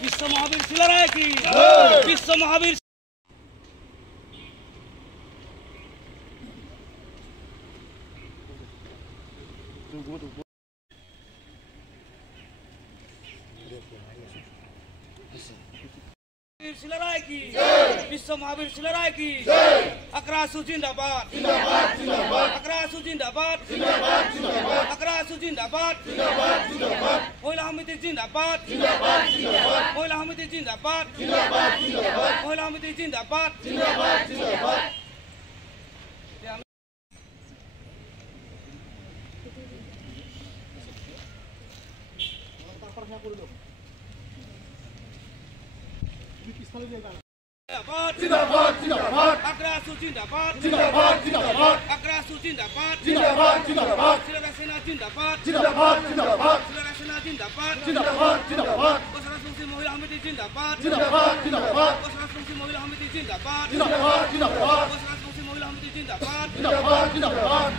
विश्व महावीर शिलाराय की विश्व महावीर शिलाराय की विश्व महावीर शिलाराय की अकरासू जिंदाबाद अकरासू जिंदाबाद अकरासू जिंदाबाद महिला समिति जिंदाबाद महिला समिति जिंदाबाद महिला समिति जिंदाबाद जिंदाबाद जिंदाबाद अकरासू जिंदाबाद जिंदाबाद जिंदाबाद अकरासू जिंदाबाद जिंदाबाद जिंदाबाद शिलारा सेना जिंदाबाद जिंदाबाद जिंदाबाद शिलारा सेना जिंदाबाद जिंदाबाद जिंदाबाद कोसरासुंसी महिला समिति जिंदाबाद जिंदाबाद जिंदाबाद कोसरासुंसी महिला समिति जिंदाबाद जिंदाबाद जिंदाबाद कोसरासुंसी महिला समिति जिंदाबाद जिंदाबाद जिंदाबाद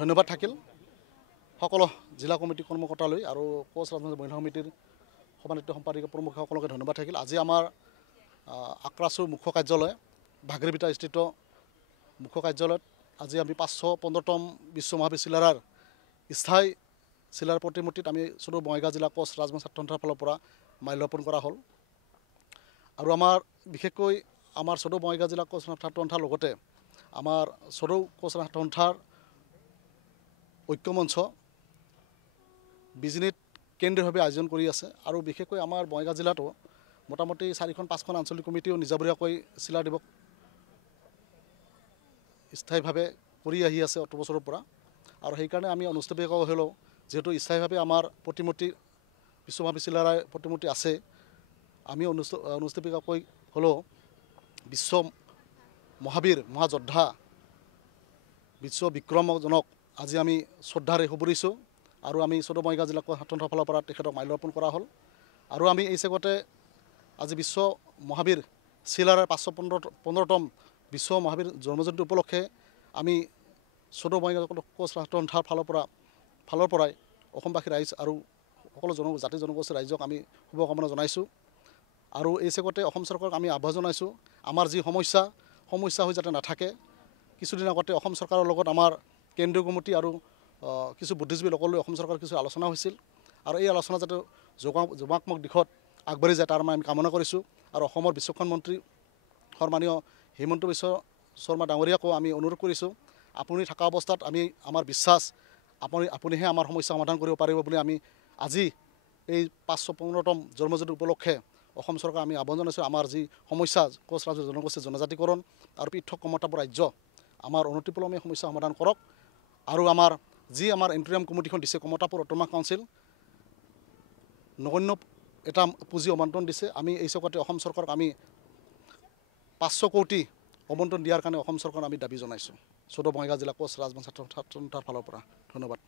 ধন্যবাদ থাকিল সকলো জিলা কমিটি কৰ্মকৰ্তালৈ আৰু কোচ ৰাজবংশী মহিলা সমিতিৰ সভানেত্ৰী সম্পাদিকা প্ৰমুখসকলকে ধন্যবাদ থাকিল। আজি আমাৰ আক্ৰাছুৰ মুখ্য কাৰ্যালয় ভাগৰিবিটা স্থিত মুখ্য কাৰ্যালয়ত আজি আমি 515তম বিশ্ব মহাবীৰ শিলাৰাৰ স্থায়ী শিলাৰ প্ৰতিমূৰ্তিত আমি চুদুৰ বঙাইগাঁও জিলা কোচ ৰাজবংশী ছাত্ৰ সন্থাৰ ফালৰ পৰা মাল্যাৰ্পণ কৰা হ'ল। আৰু আমাৰ বিশেষকৈ আমাৰ চুদুৰ বঙাইগাঁও জিলা কোচ ছাত্ৰ সন্থাৰ লগতে আমাৰ চুদুৰ কোচ ছাত্ৰ সন্থাৰ ঐক্যমঞ্চ বিজনীত কেন্দ্ৰীয়ভাৱে আয়োজন কৰি আছে আৰু বিশেষকৈ আমাৰ বঙাইগাঁও জিলাতো মোটামুটি 4-5খন আঞ্চলিক কমিটিও নিজাবৰীয়াকৈ শিলা দিৱস স্থায়ীভাৱে কৰি আহি আছে অত বছৰৰ পৰা। আৰু সেইকাৰণে আমি অনুষ্ঠিতভাৱে হ'লেও যিহেতু স্থায়ীভাৱে আমাৰ প্ৰতিমূৰ্তি বিশ্ব মহাবীৰ শিলাৰায় প্ৰতিমূৰ্তি আছে, আমি অনুষ্ঠিতভাৱে হ'লেও বিশ্ব মহাবীৰ মহাযোদ্ধা বিশ্ব বিক্ৰমজনক আজি আমি শ্ৰদ্ধাৰে সুবৰিছোঁ আৰু আমি চুদুৰ বঙাইগাঁও জিলা ছাত্ৰ সন্থাৰ ফালৰ পৰা তেখেতক মাল্যাৰ্পণ কৰা হ'ল। আৰু আমি এই চেগতে আজি বিশ্ব মহাবীৰ শিলাৰাৰ 515তম বিশ্ব মহাবীৰ জন্মজয়ন্তী উপলক্ষে আমি চুদুৰ বঙাইগাঁও কোচ ছাত্ৰ সন্থাৰ ফালৰ পৰাই অসমবাসী ৰাইজ আৰু সকলো জাতি জনগোষ্ঠীৰ ৰাইজক আমি শুভকামনা জনাইছোঁ। আৰু এই চেগতে অসম চৰকাৰক আমি আহ্বান জনাইছোঁ, আমাৰ যি সমস্যা হৈ যাতে নাথাকে। কিছুদিন আগতে অসম চৰকাৰৰ লগত আমাৰ কেন্দ্ৰীয় কমিটি আৰু কিছু বুদ্ধিজীৱী লোকলৈ অসম চৰকাৰৰ কিছু আলোচনা হৈছিল আৰু এই আলোচনা যাতে যোগাত্মক দিশত আগবাঢ়ি যায় তাৰ আমি কামনা কৰিছোঁ। আৰু অসমৰ বিচক্ষণ মন্ত্ৰী সন্মানীয় হিমন্ত বিশ্ব শৰ্মা ডাঙৰীয়াকো আমি অনুৰোধ কৰিছোঁ, আপুনি থকা অৱস্থাত আমাৰ বিশ্বাস আপুনিহে আমাৰ সমস্যা সমাধান কৰিব পাৰিব বুলি আমি আজি এই 515তম জন্মজয়ন্তী উপলক্ষে অসম চৰকাৰ আমি আহ্বান জনাইছোঁ। আমাৰ যি সমস্যা কোচ ৰাজবংশী জনগোষ্ঠীৰ জনজাতিকৰণ আৰু পৃথক কমতাপুৰ ৰাজ্য আমাৰ অনতিপলমে সমস্যা সমাধান কৰক। আৰু আমাৰ ইণ্টাৰিয়াম কমিটিখন দিছে কমতাপুৰ অট'নমাছ কাউন্সিল নগণ্য এটা পুঁজি আবণ্টন দিছে। আমি এই চকতে অসম চৰকাৰক আমি 500 কোটি আবণ্টন দিয়াৰ কাৰণে অসম চৰকাৰক আমি দাবী জনাইছোঁ চুদুৰ বঙাইগাঁও জিলা কোচ ৰাজবংশী ছাত্ৰ সন্থাৰ ফালৰ পৰা। ধন্যবাদ।